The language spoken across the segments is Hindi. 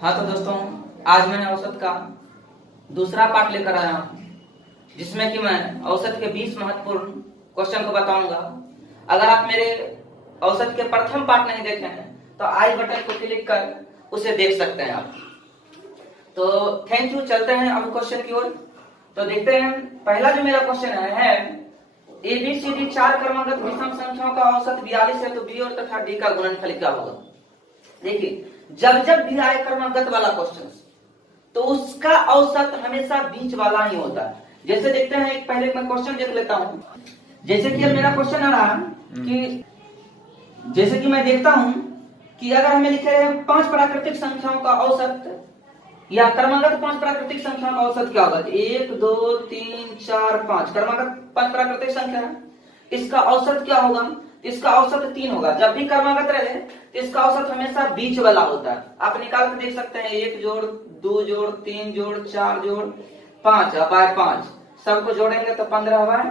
हाँ तो दोस्तों, आज मैं औसत का दूसरा पार्ट लेकर आया हूँ, जिसमें कि मैं औसत के 20 महत्वपूर्ण क्वेश्चन को बताऊंगा। अगर आप मेरे औसत के प्रथम पार्ट नहीं देखे हैं तो आई बटन को क्लिक कर उसे देख सकते हैं आप। तो थैंक यू। चलते हैं अब क्वेश्चन की ओर। तो देखते हैं, पहला जो मेरा क्वेश्चन है ABCD 4 क्रमागत विषम संख्याओं का औसत 42 है तो B और तथा D का गुणनफल क्या होगा। देखिए, जब जब भी आए क्रमागत वाला क्वेश्चन तो उसका औसत हमेशा बीच वाला ही होता है। जैसे देखते हैं, एक पहले मैं क्वेश्चन देख लेता हूं। जैसे कि मेरा क्वेश्चन आ रहा कि जैसे कि मैं देखता हूं कि अगर हमें लिखे रहे 5 प्राकृतिक संख्याओं का औसत या क्रमागत 5 प्राकृतिक संख्याओं का औसत क्या होगा। 1 2 3 4 5 क्रमागत 5 प्राकृतिक संख्या है, इसका औसत क्या होगा। इसका औसत 3 होगा। जब भी क्रमागत रहे तो इसका औसत हमेशा बीच वाला होता है। आप निकाल के देख सकते हैं, 1 जोड़ 2 जोड़ 3 जोड़ 4 जोड़ 5 बाय 5 सबको जोड़ेंगे तो 15 बाय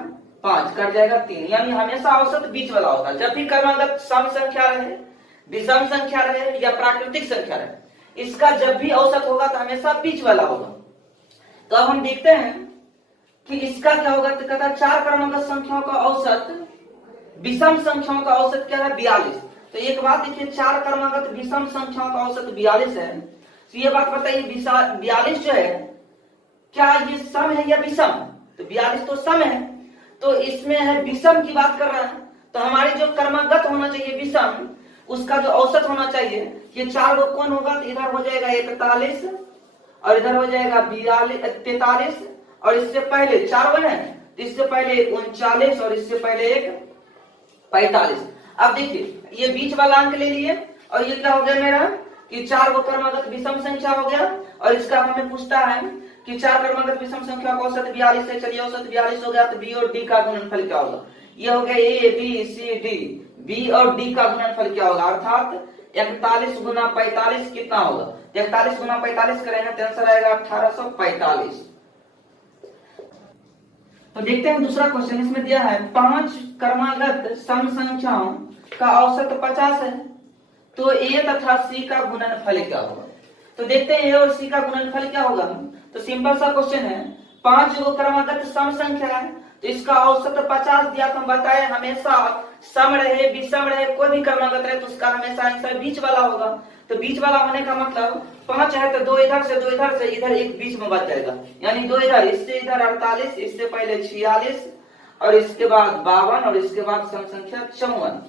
5 कट जाएगा 3। यानी हमेशा औसत बीच वाला होता है। जब भी क्रमागत सम संख्या रहे, विषम संख्या रहे या प्राकृतिक संख्या रहे, इसका जब भी औसत होगा तो हमेशा बीच वाला होगा। तो अब हम देखते हैं कि इसका क्या होगा। तो कहता है 4 क्रमागत संख्याओं का औसत विषम संख्याओं का औसत क्या है, 42। तो एक बात देखिए, 4 क्रमागत विषम संख्याओं का औसत 42 है। तो ये बात बताइए, 42 जो है क्या ये सम है या विषम। तो 42 तो सम है, तो इसमें है विषम की बात कर रहा है। तो हमारी जो क्रमागत होना चाहिए विषम, उसका जो औसत होना चाहिए, ये 4 को कौन होगा। तो इधर हो जाएगा 41 और इधर हो जाएगा 43 और इससे पहले 4 बने, तो इससे पहले 39 और इससे पहले एक 45। अब देखिए, ये बीच वाला अंक ले लिए और ये क्या हो गया मेरा कि 4 को क्रमागत विषम संख्या हो गया। और इसका हमें पूछता है कि 4 क्रमागत विषम संख्या का औसत 42 है। चलिए, औसत 42 हो गया तो B और D का गुणनफल क्या होगा। ये हो गया ABCD, B और D का गुणनफल क्या होगा, अर्थात 41 गुना 45 कितना होगा। 41 गुना 45 करेंगे तो आंसर आएगा 1845। तो देखते हैं दूसरा क्वेश्चन। इसमें दिया है 5 क्रमागत सम संख्याओं का औसत 50 है तो A तथा C का गुणनफल क्या होगा। तो देखते हैं A और C का गुणनफल क्या होगा। तो सिंपल सा क्वेश्चन है, 5 जो क्रमागत सम संख्या है तो इसका औसत 50 दिया। तो हम बताए हमेशा सम रहे विषम रहे कोई भी क्रमागत रहे तो उसका हमेशा आंसर बीच वाला होगा। तो बीच वाला होने का मतलब 5 है तो 2 इधर से 2 इधर से, इधर एक बीच में बच जाएगा। यानी 2 इधर, इससे इधर 48, इससे पहले 46 और इसके बाद 52 और इसके बाद सम संख्या 54।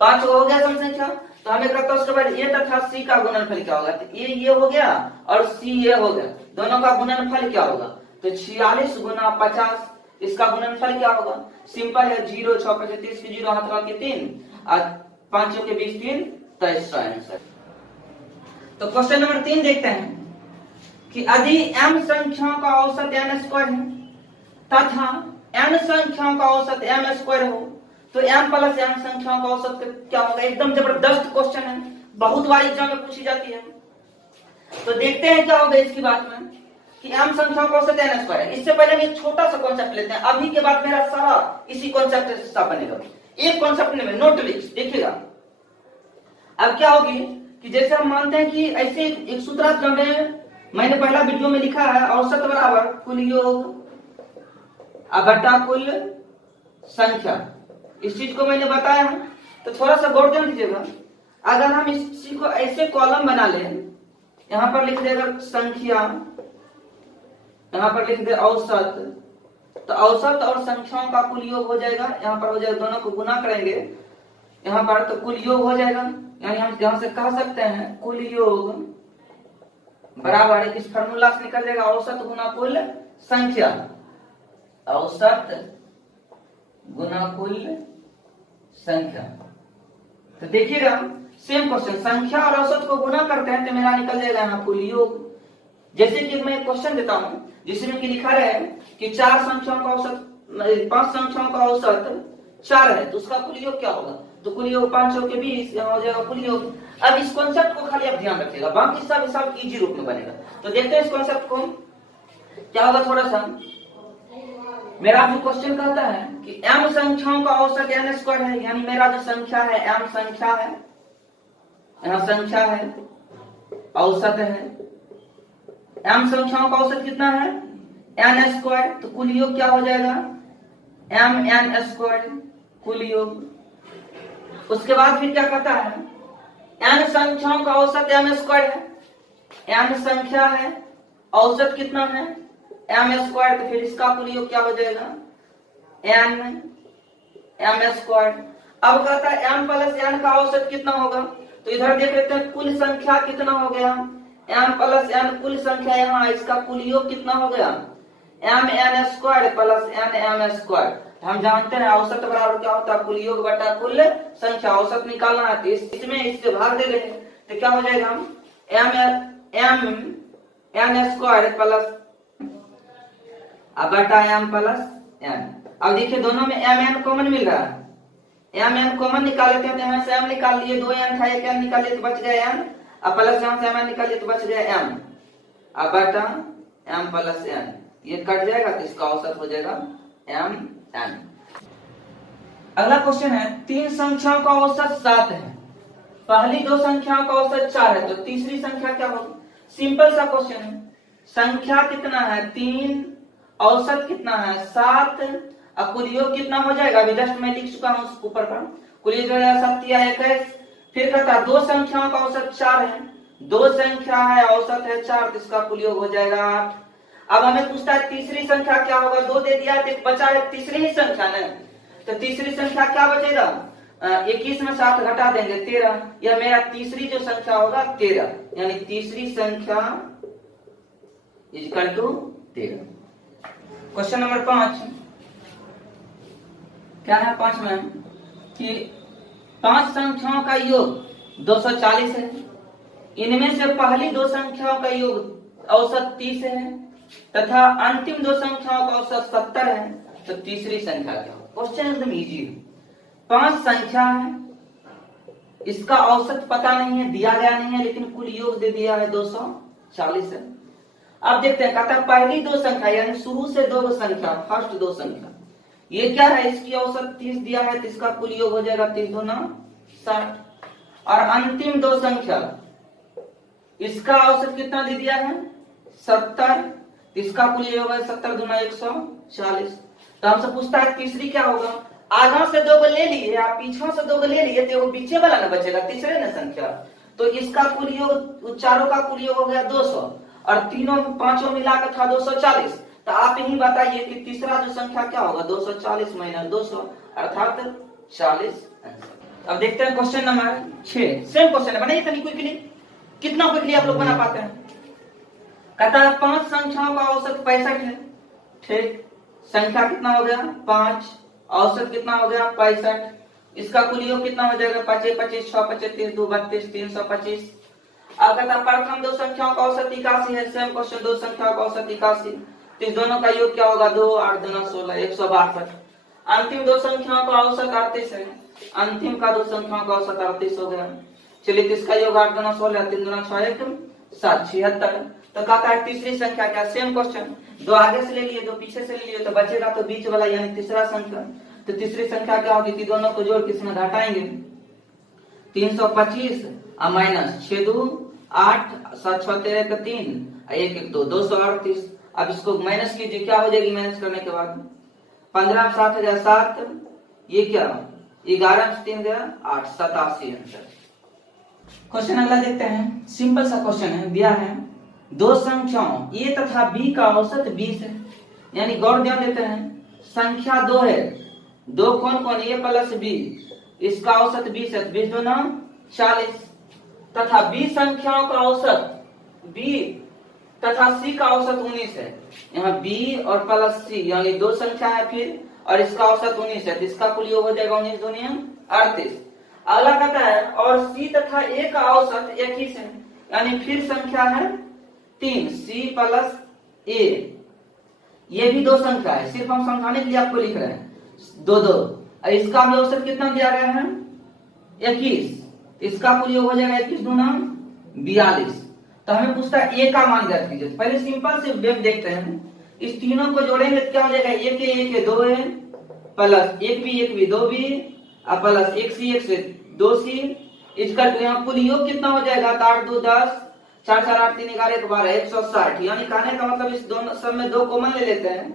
5 हो गया सम संख्या। तो हमें कहता है उसके बाद A तथा C का गुणनफल क्या होगा। तो A ये हो गया और C ये हो गया, दोनों का गुणनफल क्या होगा। तो 46 गुना 50, इसका गुणनफल क्या होगा। सिंपल है, 0 6 25 की 0 हाथ लगा के 3 और 5 के 20 3 तो इसका आंसर। तो क्वेश्चन नंबर 3 देखते हैं कि यदि m संख्याओं का औसत n स्क्वायर है तथा n संख्याओं का औसत m स्क्वायर हो तो m प्लस n संख्याओं का औसत क्या होगा। एकदम जबरदस्त क्वेश्चन है, बहुत बार एग्जाम में पूछी जाती है। तो देखते हैं क्या होगा इसकी बात में कि m संख्याओं का औसत n स्क्वायर है। इससे पहले एक छोटा सा कॉन्सेप्ट लेते हैं, अभी के बाद मेरा सारा इसी कॉन्सेप्ट से बनेगा। एक कॉन्सेप्ट में नोट ट्रिक्स देखिएगा। अब क्या होगी कि जैसे हम मानते हैं कि ऐसे एक सूत्र में मैंने पहला वीडियो में लिखा है, औसत बराबर कुल योग बटा कुल संख्या। इस चीज को मैंने बताया है, तो थोड़ा सा गौर ध्यान दीजिएगा। अगर हम इसी को ऐसे कॉलम बना लें, यहां पर लिख देगा संख्या, यहां पर लिख दे औसत, तो औसत और संख्याओं का कुल योग हो जाएगा। यहां पर हो जाएगा, दोनों को गुना करेंगे यहां पर तो कुल योग हो जाएगा। यानी हम यहां से कह सकते हैं कुल योग बराबर इस फार्मूला से निकल जाएगा औसत गुना कुल संख्या, औसत गुना कुल संख्या। तो देखिएगा सेम क्वेश्चन, संख्या और औसत को गुना करते हैं तो मेरा निकल जाएगा यहाँ कुल योग। जैसे कि मैं क्वेश्चन देता हूं जिसमें कि लिखा है कि 4 संख्याओं का औसत 5 संख्याओं का औसत 4 है तो उसका कुल योग क्या होगा। तो कुल योग 5 के 20 यहाँ हो जाएगा कुल योग। अब इस कॉन्सेप्ट को खाली आप ध्यान रखिएगा, बाकी सब हिसाब इजी रूप में बनेगा। तो देखते हैं इस कॉन्सेप्ट को क्या होगा। थोड़ा सा मेरा जो क्वेश्चन कहता है कि m संख्याओं का औसत n स्क्वायर है, यानी मेरा जो संख्या है m संख्या है, यहाँ संख्या है औसत है, m संख्याओं का औसत कितना है n स्क्वायर, तो कुल योग क्या हो जाएगा mn स्क्वायर कुल योग। उसके बाद फिर क्या कहता है n संख्याओं का औसत m स्क्वायर है, n संख्या है औसत कितना है m स्क्वायर, तो फिर इसका कुल योग क्या हो जाएगा n m स्क्वायर। अब कहता है m प्लस n का औसत कितना होगा, तो इधर देख लेते हैं कुल संख्या कितना हो गया m प्लस n कुल संख्या, यहाँ इसका कुल योग कितना हो गया m n square plus n m square. हम जानते हैं औसत बराबर क्या होता है कुल योग बटा कुल संख्या, औसत निकालना है तो इसमें इससे भाग दे रहे हैं तो क्या हो जाएगा m n स्क्वायर प्लस बटा m प्लस n। अब देखिए दोनों में m n कॉमन मिल रहा है, m n कॉमन निकाल लेते हैं तो यहाँ से m निकाल लिए, 2n था 1n निकाल लिए तो बच गया n, अब प्लस यहाँ से m निकाल लिए तो बच गया m, अब बटा m प्लस n, ये कट जाएगा तो इसका औसत हो जाएगा m n। अगला क्वेश्चन है तीन संख्याओं का औसत 7 है, पहली दो संख्याओं का औसत 4 है, तो तीसरी संख्या क्या होगी। सिंपल सा क्वेश्चन है, संख्या कितना है 3, औसत कितना है 7, अब कुल योग कितना हो जाएगा, अभी जस्ट मैं लिख चुका हूँ ऊपर पर, कुल योग जो है 7 या 21। फिर कहता दो संख्याओं का औसत 4 है, दो संख्या है औसत है 4, तो इसका कुल योग हो जाएगा 8। अब हमें पूछता है तीसरी संख्या क्या होगा, 2 दे दिया तो बचा है तीसरी ही संख्या ना, तो तीसरी संख्या क्या बचेगा 21 में 7 घटा देंगे 13, यह मेरा तीसरी जो संख्या होगा 13, यानी तीसरी संख्या इक्वल टू 13। क्वेश्चन नंबर 5 क्या है 5 में कि 5 संख्याओं का योग 240 है, इनमें से पहली दो संख्याओं का योग औसत 30 है तथा अंतिम दो संख्याओं का औसत 70 है, तो तीसरी संख्या क्या हो। क्वेश्चन एकदम इजी है, 5 संख्या है, इसका औसत पता नहीं है, दिया गया नहीं है, लेकिन कुल योग दे दिया है 240 है। अब देखते हैं कहता है पहली दो संख्या यानी शुरू से दो संख्या, फर्स्ट दो संख्या ये क्या है, इसकी औसत 30 दिया है तो इसका कुल योग हो जाएगा 30 दूना 60, और अंतिम दो संख्या इसका औसत कितना दे दिया है 70, इसका कुल योग है 70 दूना 140। तो हमसे पूछता है तीसरी क्या होगा, आगा से दो को ले लिए आप पीछा से दो को ले लिए तो पीछे वाला ना बचेगा तीसरे ना संख्या, तो इसका कुल योग चारों का कुल योग हो गया 200 और तीनों पांचों मिलाकर था 240, तो आप यही बताइए कि तीसरा जो संख्या क्या होगा 240 माइनस 200 अर्थात 40। अब देखते हैं क्वेश्चन नंबर 6, सेम क्वेश्चन है, बनाइए तनी क्विकली, कितना क्विकली आप लोग बना पाते हैं। कहता है 5 संख्याओं का औसत 65 है, ठीक, संख्या कितना हो गया 5, औसत कितना हो गया 65, इसका कुल योग कितना हो जाएगा 25 25 6 25 2 32 325। अब कहता प्रथम दो संख्याओं का औसत 81 है, सेम क्वेश्चन दो संख्याओं का औसत 81, तो इस दोनों का योग क्या होगा 2 8 दूना 16 162। अंतिम दो संख्याओं का औसत 38 है, अंतिम का दो संख्याओं का औसत 38 हो गया। चलिए इसका योग 8 दूना 16 3 दूना 6 1 7 76। तो कहता है तीसरी संख्या क्या, सेम क्वेश्चन, दो आगे से ले लिए दो पीछे से ले लिए तो बचेगा तो बीच वाला यानी तीसरा संख्या, तो तीसरी संख्या क्या होगी कि दोनों को जोड़ के इसमें घटाएंगे 325 और माइनस 6 2 8 7 6 13 का 3 1 1 2 238। अब इसको माइनस कीजिए क्या हो जाएगी, माइनस करने के बाद 15 7 गया 7, ये क्या 11 3 गया 8 87 आंसर। क्वेश्चन अगला देखते हैं, सिंपल सा क्वेश्चन है, दिया है दो संख्याओं a तथा b का औसत 20 है, यानी गौर ध्यान देते हैं संख्या 2 है, दो कौन कौन a प्लस b, इसका औसत 20 है, 20 दूना 40 तथा b संख्याओं का औसत b तथा c का औसत 19 है, यहाँ b और प्लस c यानी दो संख्या है फिर और इसका औसत 19 है, इसका कुल योग हो जाएगा 19 दूनी 38। अगला कहता है और c तथा a का औसत 21 है, यानी फिर संख्या है 3 c प्लस a, ये भी दो संख्या है, सिर्फ हम समझाने के लिए आपको लिख रहे हैं 2 2, और इसका भी औसत कितना दिया गया है 21, इसका कुल योग हो जाएगा 21 दूना 42। तो हमें पूछता है a का मान ज्ञात कीजिए, पहले सिंपल से वेव देखते हैं, इस तीनों को जोड़ेंगे तो क्या हो जाएगा 1 a 2 a plus 1 b 2 b और प्लस 1 c 2 c, इसका यहाँ कुल योग कितना हो जाएगा 8 2 10, 4 4 8 3 11 1 12 160। यानी कहने का मतलब इस दोनों सब में 2 कॉमन ले लेते हैं,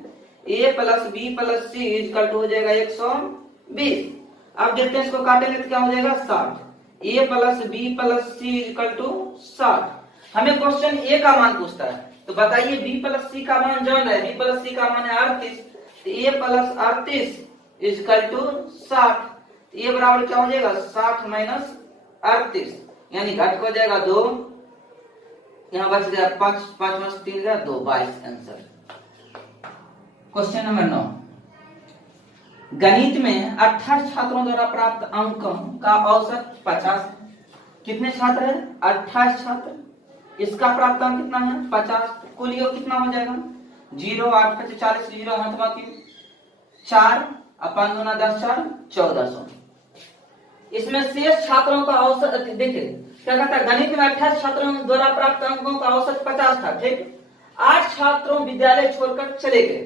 a plus B plus C equal to हो जाएगा 120। अब देखते हैं इसको काटेंगे तो क्या हो जाएगा 60। a plus B plus C equal to 60। हमें क्वेश्चन a का मान पूछता है, तो बताइए b प्लस सी का मान जान है, b प्लस सी का मान है 38, तो a प्लस 38 इक्वल टू 60। ये बराबर क्या हो जाएगा 60 माइनस 38, यानी घट हो जाएगा 2, यहाँ बच गया 5, 5 में 3 गया 2, 22 आंसर। क्वेश्चन नंबर 9, गणित में 28 छात्रों द्वारा प्राप्त अंकों का औसत 50। कितने छात्र हैं 28 छात्र, इसका प्राप्त अंक कितना है 50। कुल योग कितना हो जाएगा 0 8 5 40, 0 हाथ बाकी 4 अपन 2 10 4 1400। इसमें शेष छात्रों का औसत देखिए क्या कहता है, गणित में 28 छात्रों द्वारा प्राप्त अंकों का औसत 50 था, ठीक। 8 छात्रों विद्यालय छोड़कर चले गए,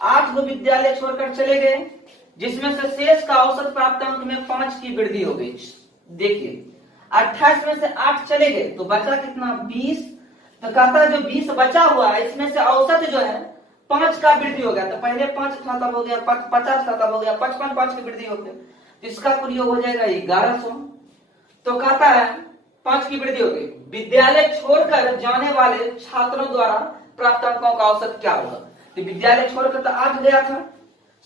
8 लोग विद्यालय छोड़कर चले गए, जिसमें से शेष का औसत प्राप्त अंक में 5 की वृद्धि हो गई। देखिए 28 में से 8 चले गए तो बचा कितना 20, तो कहता है जो 20 बचा हुआ है इसमें से औसत जो है 5 का वृद्धि हो गया, तो पहले 5 था तब हो गया 50 था तब हो गया 55, 5 की वृद्धि हो गया, तो इसका कुल योग हो जाएगा 1100। तो कहता है 5 की वृद्धि हो गई, विद्यालय छोड़कर जाने वाले छात्रों द्वारा प्राप्त अंकों का औसत क्या होगा। तो विद्यालय छोड़कर तो 8 गया था,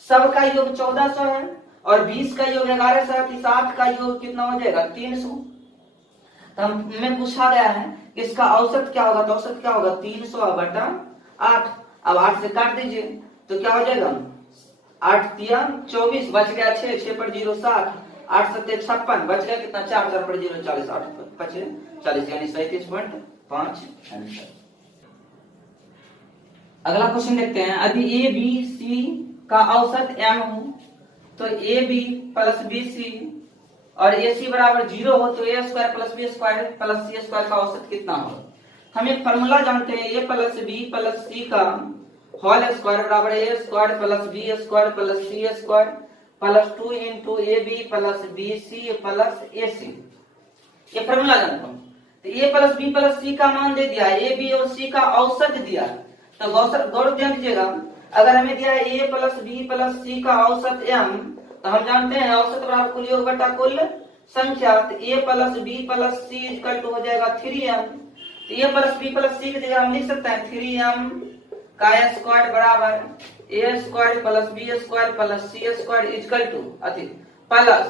सबका योग 1400 है और 20 का योग 1100 है, 8 का योग कितना हो जाएगा 300। तो हमें पूछा गया है इसका औसत क्या होगा, तो औसत क्या होगा 300 बटा 8। अब 8 से काट दीजिए तो क्या हो जाएगा 8 3 24, बच गया 6, 6 पर 0 7, 8 7 56, बच गया कितना 4 4 पर 0 40, 8 5 40, यानी 37.5 आंसर। अगला क्वेश्चन देखते हैं, यदि ए बी सी का औसत m हो तो A B plus B C और ए सी बराबर 0 हो तो A square plus B square plus C square का औसत कितना होगा। हम एक फॉर्मूला जानते हैं, A plus B plus C का होल स्क्वायर बराबर A square plus B square plus C square plus 2 into A B plus B C plus A C. ये फॉर्मूला जानता हूँ। तो A plus B plus C का मान दे दिया, ए बी और सी का औसत दिया, तो गौर ध्यान दीजिएगा, अगर हमें दिया है ए प्लस बी प्लस सी का औसत m, तो हम जानते हैं औसत बराबर कुल योग बटा कुल संख्या, तो A plus B plus C equal to हो जाएगा 3m। तो A plus B plus C की जगह हम लिख सकते हैं 3m का स्क्वायर बराबर A square plus B square plus C square equal to अति प्लस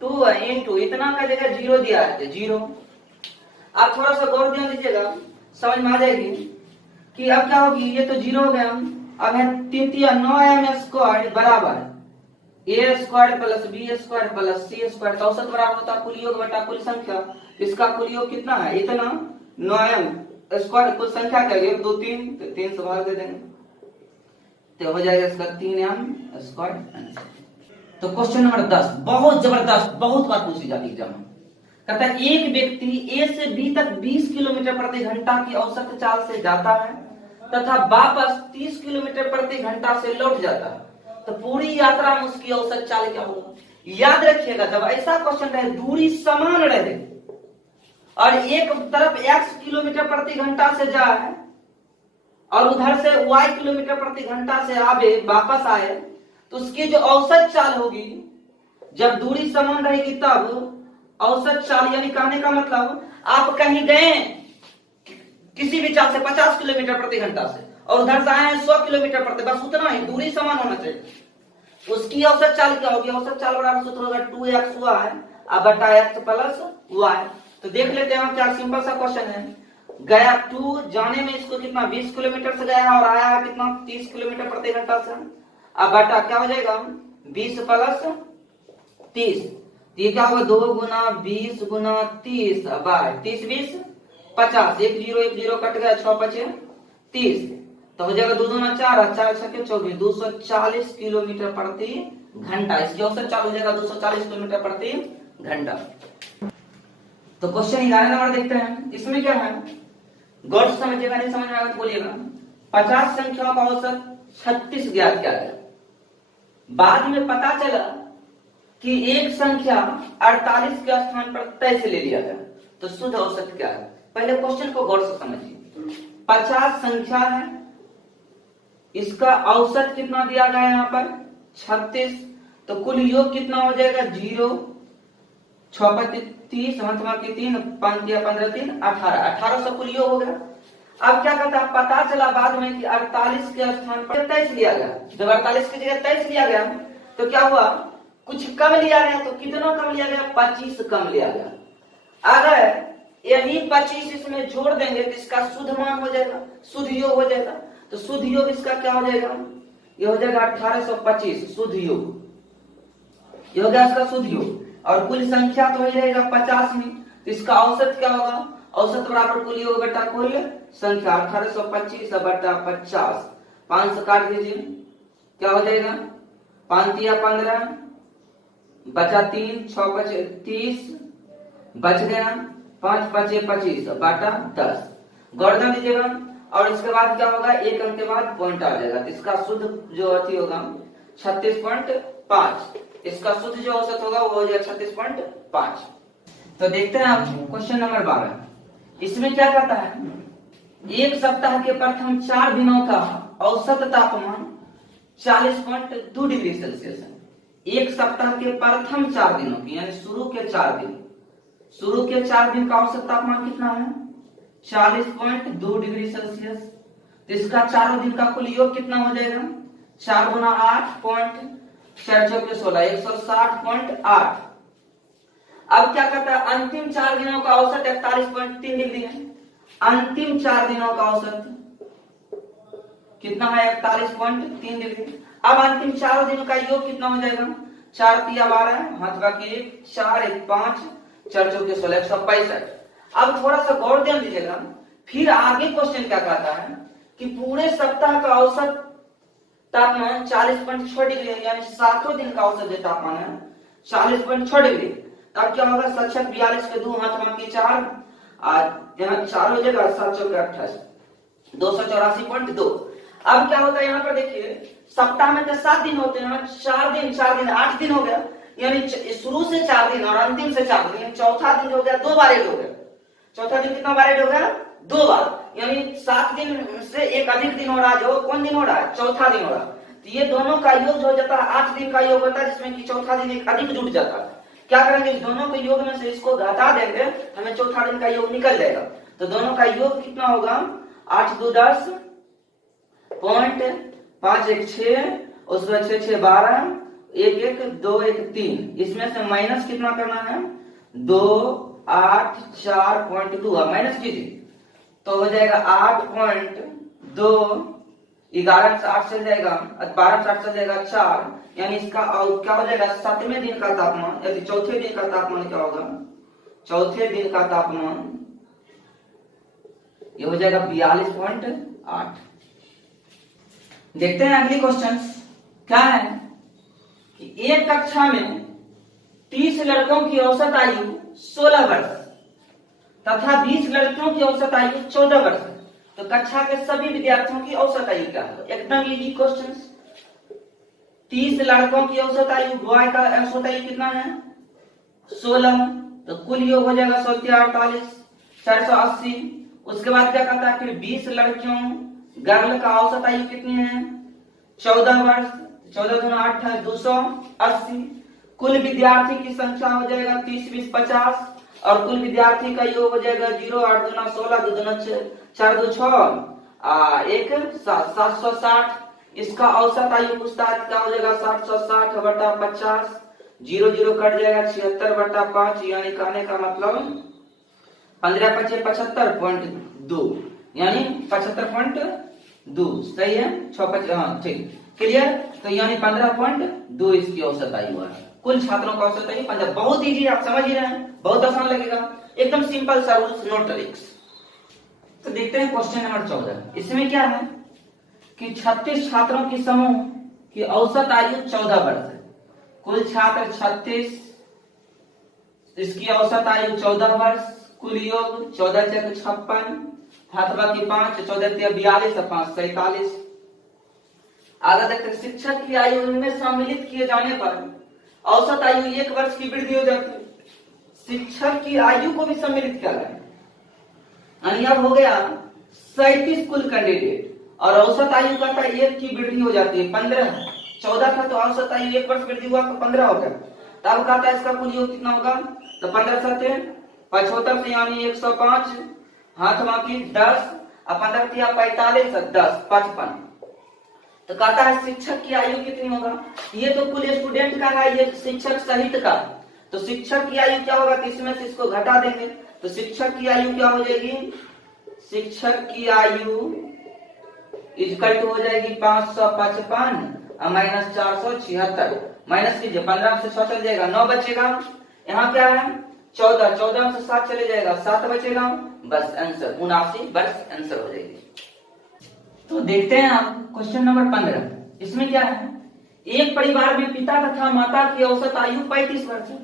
2 इंटू इतना का जगह 0 दिया है 0। आप थोड़ा सा गौर ध्यान दीजिएगा, समझ में आ जाएगी कि अब क्या होगी, ये तो 0 हो गया, अब है 3 3 9m स्क्वायर बराबर A square plus B square plus C square, तो औसत बराबर होता है कुल योग बटा कुल संख्या। इसका कुल योग कितना है इतना 9m स्क्वायर, कुल संख्या क्या 1 2 3, तो 3 से भाग दे देंगे तो हो जाएगा इसका 3m स्क्वायर। तो क्वेश्चन नंबर 10 बहुत जबरदस्त, बहुत बार पूछी जाती है एग्जाम में। कहता है एक व्यक्ति ए से बी तक 20 किलोमीटर प्रति घंटा की औसत चाल से जाता है तथा वापस 30 किलोमीटर प्रति घंटा से लौट जाता है, तो पूरी यात्रा में उसकी औसत चाल क्या होगा। याद रखिएगा जब ऐसा क्वेश्चन रहे दूरी समान रहे और एक तरफ x किलोमीटर प्रति घंटा से जाए और उधर से y किलोमीटर प्रति घंटा से आवे वापस आए, तो उसकी जो औसत चाल होगी जब दूरी समान रहेगी तब औसत चाल, यानी कहने का मतलब आप कहीं गए किसी भी चाल से 50 किलोमीटर प्रति घंटा से और उधर से आए 100 किलोमीटर प्रति, बस उतना ही दूरी समान होना चाहिए, उसकी औसत चाल क्या होगी। औसत चाल बराबर सूत्र होगा 2xy बटा x प्लस y। तो देख लेते हैं क्या सिंपल सा क्वेश्चन है, गया 2 जाने में इसको कितना 20 किलोमीटर से गया और आया है कितना 30 किलोमीटर प्रति घंटा से, अब बटा क्या हो जाएगा 20 प्लस 30, ये क्या होगा 2 गुना 20 गुना 30 बाय 30 20 50, 1 0 कट गया 6 5 30, तो हो जाएगा 2 2 4 4 6 24 240 किलोमीटर प्रति घंटा। इसकी औसत चाल हो जाएगा 240 किलोमीटर प्रति घंटा। तो क्वेश्चन 11 नंबर देखते हैं, इसमें क्या है गौर से समझिएगा, नहीं समझ में आएगा तो बोलिएगा। 50 संख्याओं का औसत 36 ज्ञात किया गया, बाद में पता चला कि एक संख्या 48 के स्थान पर तय से ले लिया गया, तो शुद्ध औसत क्या है। पहले क्वेश्चन को गौर से समझिए। 50 संख्या है, इसका औसत कितना दिया गया है यहाँ पर 36, तो कुल योग कितना हो जाएगा 0, 6 30, 3 5 15 3 18, 18 से कुल योग हो गया। अब क्या कहता है, पता चला बाद में कि 48 के स्थान पर 23 लिया गया। जब 48 की जगह 23 लिया गया तो क्या हुआ, कुछ कम लिया गया, तो कितना कम लिया गया 25 कम लिया गया। अगर यही 25 इसमें जोड़ देंगे तो इसका शुद्ध मान हो जाएगा, शुद्ध योग हो जाएगा। तो शुद्ध योग इसका क्या हो जाएगा, ये हो जाएगा 1825 शुद्ध योग, ये हो गया इसका शुद्ध योग। और कुल संख्या तो ही रहेगा 50 में, तो इसका औसत क्या होगा, औसत बराबर कुल योग बटा कुल संख्या 1825 बटा 50, 5 से काट दीजिए, क्या हो जाएगा 5 या 15 बचा 3, 6 5 30 बच गया, 5 5 25 बटा 10, गौर कर दीजिएगा। और इसके बाद क्या होगा, एक अंक के बाद पॉइंट आ जाएगा, तो इसका शुद्ध जो अति होगा 36.5, इसका शुद्ध जो औसत होगा वो हो जाएगा 36.5। तो देखते हैं आप क्वेश्चन नंबर 12, इसमें क्या कहता है, एक सप्ताह के प्रथम 4 दिनों का औसत तापमान 40.2 डिग्री सेल्सियस है। एक सप्ताह के प्रथम 4 दिनों की यानी शुरू के 4 दिन, शुरू के 4 दिन का औसत तापमान कितना है 40.2 डिग्री सेल्सियस। तो इसका चारों दिन का कुल योग कितना हो जाएगा, 4 गुना 8 पॉइंट 4 चौके 16, 160.8। अब क्या कहता है, अंतिम 4 दिनों का औसत 41.3 डिग्री है। अंतिम 4 दिनों का औसत कितना है 41.3 डिग्री। अब अंतिम 4 दिनों का योग कितना हो जाएगा, 4 तिया 12, हाथ बाकी 4 1 5 4 चौके 16, 165। अब थोड़ा सा गौर ध्यान दीजिएगा, फिर आगे क्वेश्चन क्या कहता है कि पूरे सप्ताह का औसत तापमान 40.6 डिग्री है, यानी 7 दिन का औसत जो तापमान है 40.6 डिग्री। तब क्या होगा, 7 42 के 2 हाथ बाकी 4, यहाँ 4 हो जाएगा, 7 चौके 28, 284.2। अब क्या होता है यहाँ पर देखिए, सप्ताह में तो 7 दिन होते हैं, 4 दिन 8 दिन हो गया, यानी शुरू से 4 दिन और अंतिम से 4 दिन, चौथा दिन हो गया 2 बार ऐड हो गया। चौथा दिन कितना बार ऐड हो गया 2 बार, यानी 7 दिन से एक अधिक दिन हो रहा, जो कौन दिन हो रहा है चौथा दिन हो रहा। तो ये दोनों का योग जो हो जाता है 8 दिन का योग होता है, जिसमें कि चौथा दिन एक अधिक जुट जाता है। क्या करेंगे, इस दोनों के योग में से इसको घटा देंगे, हमें चौथा दिन का योग निकल जाएगा। तो दोनों का योग कितना होगा, 8 2 10 पॉइंट 5 1 6, उसके बाद 6 6 12, 1 1 2 1 3, इसमें से माइनस कितना करना है 2 8 4.2, माइनस कीजिए तो हो जाएगा 8.2, 11 से 8 चल जाएगा, 12 से 8 चल जाएगा 4, यानी इसका क्या हो जाएगा 7वें दिन का तापमान, यानी चौथे दिन का तापमान क्या होगा, चौथे दिन का तापमान ये हो जाएगा 42.8। देखते हैं अगली क्वेश्चंस क्या है कि एक कक्षा में 30 लड़कों की औसत आयु 16 वर्ष तथा 20 लड़कियों की औसत आयु 14 वर्ष है, तो कक्षा के सभी विद्यार्थियों की औसत आयु क्या है। एकदम इजी क्वेश्चन। 30 लड़कों की औसत आयु, बॉय का औसत आयु कितना है 16, तो कुल योग हो जाएगा 48 480। उसके बाद क्या कहता है, फिर 20 लड़कियों गर्ल का औसत आयु कितनी है 14 वर्ष, 14 गुना 8 है 280। कुल विद्यार्थी की संख्या हो जाएगा 30 20 50, और कुल विद्यार्थी का योग हो जाएगा 0 8 दूना 16, 2 दूना 4 2 6 1 760। इसका औसत आयु पूछता है क्या हो जाएगा 760 बटा 50, 0 0 कट जाएगा 76 बटा 5, यानी कहने का मतलब 15 5 75.2, यानी 75.2 सही है, 6 5 हाँ ठीक क्लियर। तो यानी 15.2 इसकी औसत आयु है। कुल छात्रों का औसत आयु 15। बहुत इजी, आप समझ ही रहे हैं, बहुत आसान लगेगा, एकदम सिंपल सा रूल्स, नो ट्रिक्स। तो देखते हैं क्वेश्चन नंबर 14। इसमें क्या है कि 36 छात्रों की समूह की औसत आयु 14 वर्ष है। कुल छात्र 36, इसकी औसत आयु 14 वर्ष, कुल योग 14 × 56, हाथ बाकी 5, 14 × 42, 5 47। आगे देखते हैं, शिक्षक की आयु इनमें सम्मिलित किए जाने पर औसत आयु 1 वर्ष की वृद्धि हो जाती है। शिक्षक की आयु को भी सम्मिलित किया जाए यानी अब हो गया 37 कुल कैंडिडेट, और औसत आयु का था एक की वृद्धि हो जाती है 15, 14 था तो औसत आयु 1 वर्ष वृद्धि हुआ तो 15 हो गया। तब कहता है इसका कुल योग कितना होगा, तो 15 7 75 यानी 105, हाथ बाकी 10 और 15 तिया 45 10 55। तो कहता है शिक्षक की आयु कितनी होगा, ये तो कुल स्टूडेंट का है, ये शिक्षक सहित का, तो शिक्षक की आयु क्या होगा, तो इसमें से इसको घटा देंगे, तो शिक्षक की आयु क्या हो जाएगी, शिक्षक की आयु इक्वल टू हो जाएगी 555 और माइनस 476, माइनस कीजिए 15 से 6 चल जाएगा, 9 बचेगा, यहाँ क्या है 14, 14 से 7 चले जाएगा, 7 बचेगा, बस आंसर 79 वर्ष आंसर हो जाएगी। तो देखते हैं आप क्वेश्चन नंबर 15, इसमें क्या है, एक परिवार में पिता तथा माता की औसत आयु 35 वर्ष है।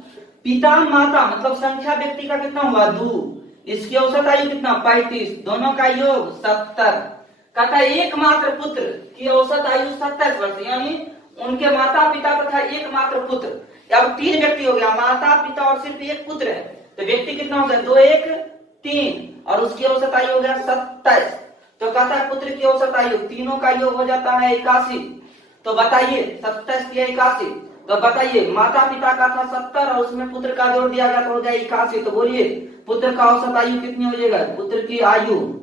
पिता माता मतलब संख्या व्यक्ति का कितना हुआ 2, इसकी औसत आयु कितना 35, दोनों का योग 70। कहता एकमात्र पुत्र की औसत आयु 27 वर्ष, यानी उनके माता पिता तथा एकमात्र पुत्र, अब 3 व्यक्ति हो गया, माता पिता और सिर्फ एक पुत्र है, तो व्यक्ति कितना हो गया 2 1 3 और उसकी औसत आयु हो गया 27। तो कहता है पुत्र की औसत आयु, तीनों का योग हो जाता है 81, तो बताइए 27 या 81, तो बताइए माता पिता का था 70 और उसमें पुत्र का जोड़ दिया गया तो हो गया 81, तो बोलिए पुत्र का औसत आयु कितनी हो जाएगा, पुत्र की आयु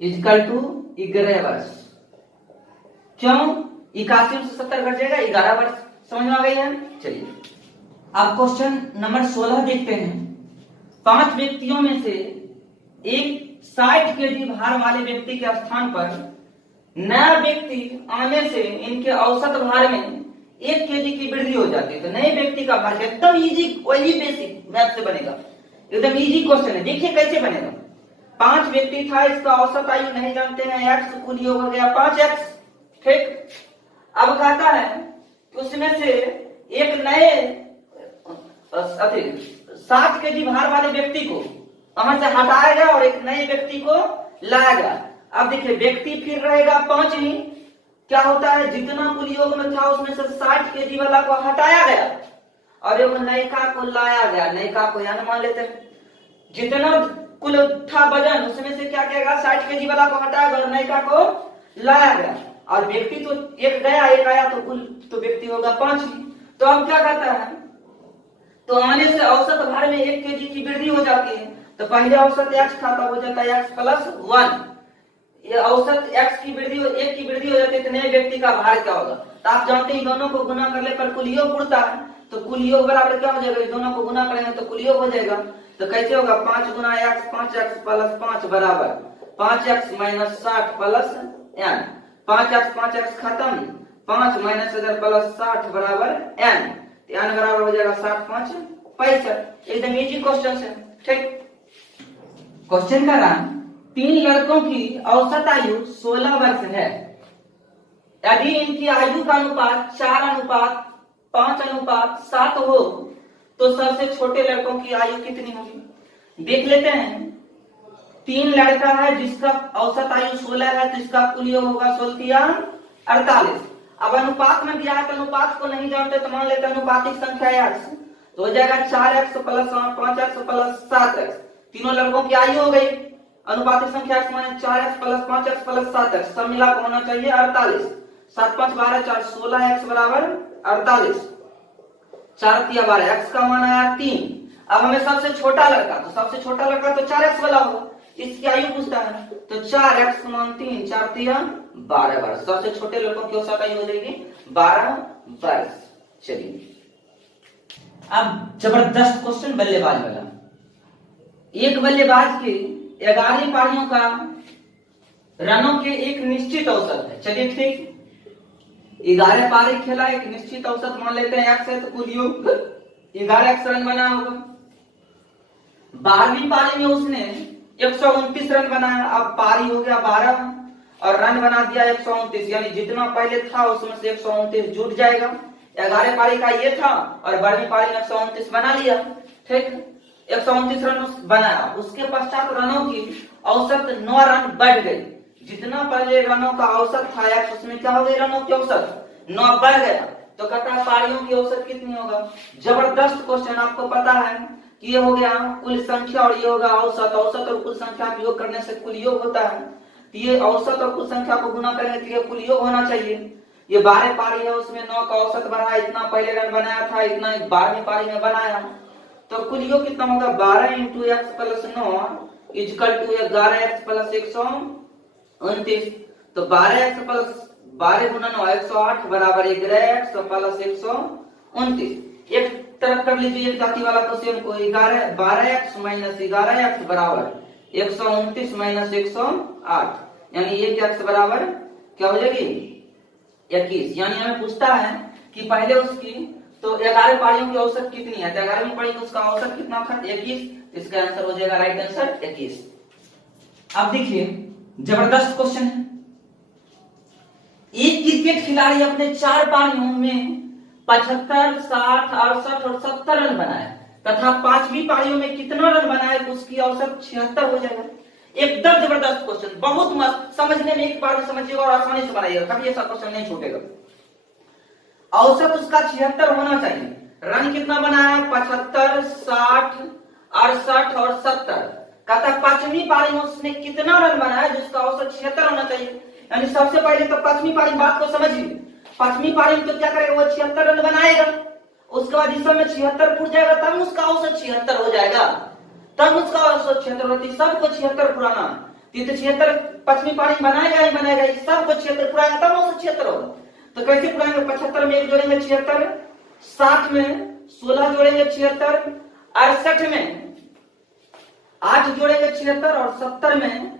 इक्वल टू 11 वर्ष, क्यों 81 से 70 घट जाएगा 11 वर्ष, समझ में आ गई है। चलिए अब क्वेश्चन नंबर 16 देखते हैं, 5 व्यक्तियों में से एक 60 केजी भार वाले व्यक्ति के स्थान पर नया व्यक्ति आने से इनके औसत भार में 1 केजी की वृद्धि हो जाती है, तो नए व्यक्ति का भार एकदम इजी, वही बेसिक मैथ से बनेगा, एकदम इजी क्वेश्चन है, देखिए कैसे बनेगा। 5 व्यक्ति था, इसका औसत आयु नहीं जानते हैं, x कुल योग हो गया 5x, ठीक। अब कहता है कि उसमें से एक नए 60 केजी भार वाले व्यक्ति को वहां से हटाया गया और एक नए व्यक्ति को लाया गया। अब देखिए व्यक्ति फिर रहेगा 5 ही, क्या होता है जितना कुल योग में था उसमें से 60 केजी वाला को हटाया गया और एक नयिका को लाया गया, नयिका को यानी मान लेते हैं जितना कुल था वजन उसमें से क्या कहेगा 60 केजी वाला को हटाया गया और नयिका को लाया गया, और व्यक्ति तो एक गया एक आया तो कुल तो व्यक्ति होगा 5 ही। तो अब क्या कहता है, तो आने से औसत भार में 1 केजी की वृद्धि हो जाती है, तो पहले औसत x था तब हो जाता है x प्लस 1, ये औसत x की वृद्धि 1 की वृद्धि हो जाती है, तो नए व्यक्ति का भार क्या होगा, तो आप जानते हैं दोनों को गुना करने पर कुल योग उड़ता है, तो कुल योग बराबर क्या हो जाएगा, दोनों को गुना करेंगे तो कुल योग हो जाएगा, तो कैसे होगा 5 गुना x 5x प्लस 5 बराबर 5x minus 60 plus n, 5x खत्म, 5 माइनस 1000 प्लस 60 बराबर n, n बराबर हो जाएगा 60 5 65, एकदम इजी क्वेश्चन है, ठीक। क्वेश्चन का नाम 3 लड़कों की औसत आयु 16 वर्ष है, यदि इनकी आयु का अनुपात 4:5:7 हो तो सबसे छोटे लड़कों की आयु कितनी होगी। देख लेते हैं, 3 लड़का है जिसका औसत आयु 16 है, तो इसका कुल योग होगा 16 48। अब अनुपात में दिया है तो अनुपात को नहीं जानते तो मान लेते हैं अनुपातिक संख्या x, तो हो जाएगा 4x plus 5x plus 7x, तीनों लड़कों की आयु हो गई, अनुपातिक संख्या x माने 4x plus 5x plus 7x, सब मिला के होना चाहिए 48, 7 5 12 4 16x बराबर 48, 4 3 12, x का मान आया 3। अब हमें सबसे छोटा लड़का, तो सबसे छोटा लड़का तो 4x वाला होगा, इसकी आयु पूछता है, तो 4x का मान 3, 4 3 12 वर्ष, सबसे छोटे लड़कों की औसत आयु हो जाएगी 12 वर्ष। चलिए अब जबरदस्त क्वेश्चन बल्लेबाज वाला, एक बल्लेबाज के 11 पारियों का रनों के एक निश्चित औसत है, चलिए ठीक, 11 पारी खेला, एक निश्चित औसत मान लेते हैं x है, तो कुल योग 11x रन बना होगा। 12वीं पारी में उसने 129 रन बनाया, अब पारी हो गया 12 और रन बना दिया 129, यानी जितना पहले था उसमें से 129 जुट जाएगा, 11 पारी का ये था और 12वीं पारी में 129 बना लिया, ठीक, 129 रन बनाया, उसके पश्चात रनों की औसत 9 रन बढ़ गई, जितना पहले रनों का औसत था x उसमें क्या हो गई रनों की औसत 9 बढ़ गया, तो कहता है पारियों की औसत कितनी होगा। जबरदस्त क्वेश्चन, आपको पता है कि ये हो गया कुल संख्या और ये होगा औसत। औसत और कुल संख्या का योग करने से कुल योग होता है, तो ये औसत और कुल संख्या को गुना करेंगे तो ये कुल योग होना चाहिए। ये 12 पारी है, उसमें 9 का औसत बना, इतना पहले रन बनाया था, इतना 12वीं पारी में बनाया, तो कुल योग कितना होगा 12 into x plus 9 equal to 11x plus 129। तो 12x प्लस 12 गुना 9 108 बराबर 11x प्लस 129। एक तरफ कर लीजिए जाति वाला क्वेश्चन को, 12x माइनस 11x बराबर 129 माइनस 108, यानी 1x बराबर क्या हो जाएगी 21। यानी हमें पूछता है कि पहले उसकी तो 11 पारियों की औसत कितनी है, तो 11वीं पारी का उसका औसत कितना था 21, इसका आंसर हो जाएगा राइट आंसर 21। अब देखिए जबरदस्त क्वेश्चन है। एक क्रिकेट खिलाड़ी अपने 4 पारियों में 75, 60, 68 और 70 रन बनाए तथा 5वीं पारियों में कितना रन बनाए तो उसकी औसत 76 हो जाएगा। एकदम जबरदस्त क्वेश्चन, बहुत मस्त, समझने में एक बार में समझिएगा और आसानी से बनाइएगा, कभी ऐसा क्वेश्चन नहीं छूटेगा। औसत उसका 76 होना चाहिए, रन कितना बनाया 75, 60, 68 और 70, कहता 5वीं पारी में उसने कितना रन बनाया जिसका औसत 76 होना चाहिए। यानी सबसे पहले तो 5वीं पारी बात को समझिए, 5वीं पारी में तो क्या करेगा वो 76 रन बनाएगा, उसके बाद इस समय 76 फूट जाएगा तब उसका औसत 76 हो जाएगा, तब उसका औसत 76 होती, सबको 76 पुराना, तो 76 5वीं पारी बनाएगा ही बनाएगा, सबको 76 पुराएगा तब औसत 76 होगा। तो कैसे पुराएंगे, 75 में 1 जोड़ेंगे 76, 60 में 16 जोड़ेंगे 76, 68 में 8 जोड़ेंगे 76 और 70 में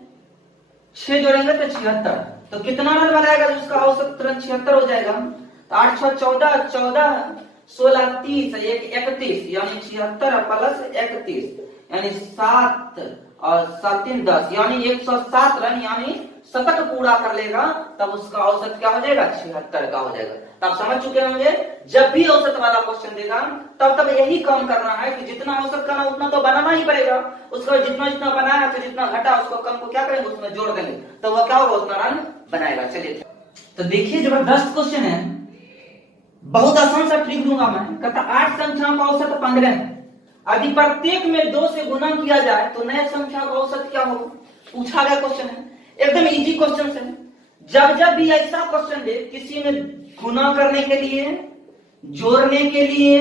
6 जोड़ेंगे तो 76। तो कितना रन बनाएगा जिसका औसत तुरंत 76 हो जाएगा। तो 8 6 14, 14 16 30 1 31, यानी 76 प्लस 31, यानी 7 और 7 3 10, यानी 107 रन, यानी शतक पूरा कर लेगा तब उसका औसत क्या हो जाएगा 76 का हो जाएगा। तब समझ चुके होंगे जब भी औसत वाला क्वेश्चन देगा तब यही काम करना है कि जितना औसत करना उतना तो बनाना ही पड़ेगा, उसका जितना जितना बनाया तो जितना घटा उसको कम को क्या करेंगे उसमें जोड़ देंगे तो वह क्या होगा उतना रन बनाएगा। चलिए तो देखिए जबरदस्त क्वेश्चन है, बहुत आसान सा ट्रिक दूंगा मैं। कहता 8 संख्याओं का औसत 15 है, यदि प्रत्येक में 2 से गुना किया जाए तो नए संख्या का औसत क्या होगा, पूछा गया क्वेश्चन है, एकदम इजी क्वेश्चन है। जब भी ऐसा क्वेश्चन दे किसी में गुना करने के लिए, जोड़ने के लिए,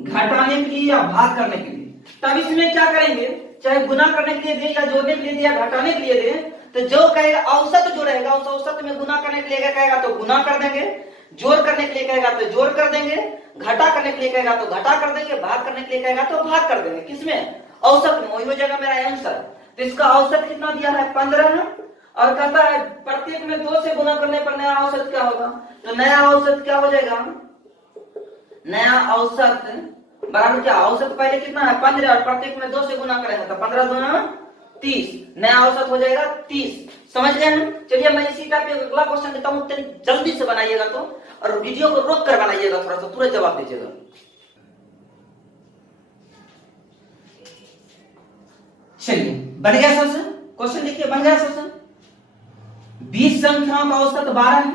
घटाने के लिए या भाग करने के लिए, तब इसमें क्या करेंगे, चाहे गुना करने के लिए दे या जोड़ने के लिए दे या घटाने के लिए दे, तो जो कहेगा औसत जो रहेगा उस औसत में गुना करने के लिए कहेगा तो गुना कर देंगे, जोड़ करने के लिए कहेगा तो जोड़ कर देंगे, घटा करने के लिए कहेगा तो घटा कर देंगे, भाग करने के लिए कहेगा तो भाग कर देंगे। किसमें, औसत में, वही हो जाएगा मेरा आंसर। तो इसका औसत कितना दिया है 15 और कहता है प्रत्येक में 2 से गुना करने पर नया औसत क्या होगा, तो नया औसत क्या हो जाएगा, नया औसत बराबर क्या, औसत पहले कितना है 15 और प्रत्येक में 2 से गुना करेंगे तो 15 दूना 30, नया औसत हो जाएगा 30। समझ गए हैं। चलिए मैं इसी टाइप पे अगला क्वेश्चन देता हूँ, जल्दी से बनाइएगा तो, और वीडियो को रोक कर बनाइएगा, थोड़ा सा तुरंत जवाब दीजिएगा। चलिए बन गया सर, क्वेश्चन देखिए बन गया सर। 20 संख्याओं का औसत 12 है,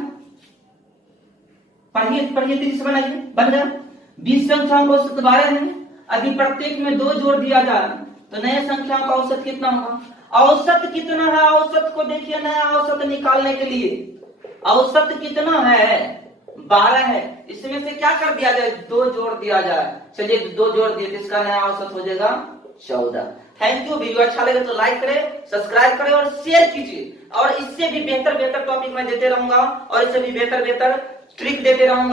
पढ़िए पढ़िए तेजी से बनाइए, बन गया। 20 संख्याओं का औसत 12 है, अभी प्रत्येक में 2 जोड़ दिया जाए तो नए संख्याओं का औसत कितना होगा। औसत कितना है, औसत को देखिए, नया औसत निकालने के लिए औसत कितना है 12 है, इसमें से क्या कर दिया जाए 2 जोड़ दिया जाए। चलिए 2 जोड़ दिए तो इसका नया औसत हो जाएगा 14। Thank you. वीडियो अच्छा लगे तो लाइक करें, सब्सक्राइब करें और शेयर कीजिए, और इससे भी बेहतर टॉपिक मैं देते रहूंगा और इससे भी बेहतर ट्रिक देते रहूंगा।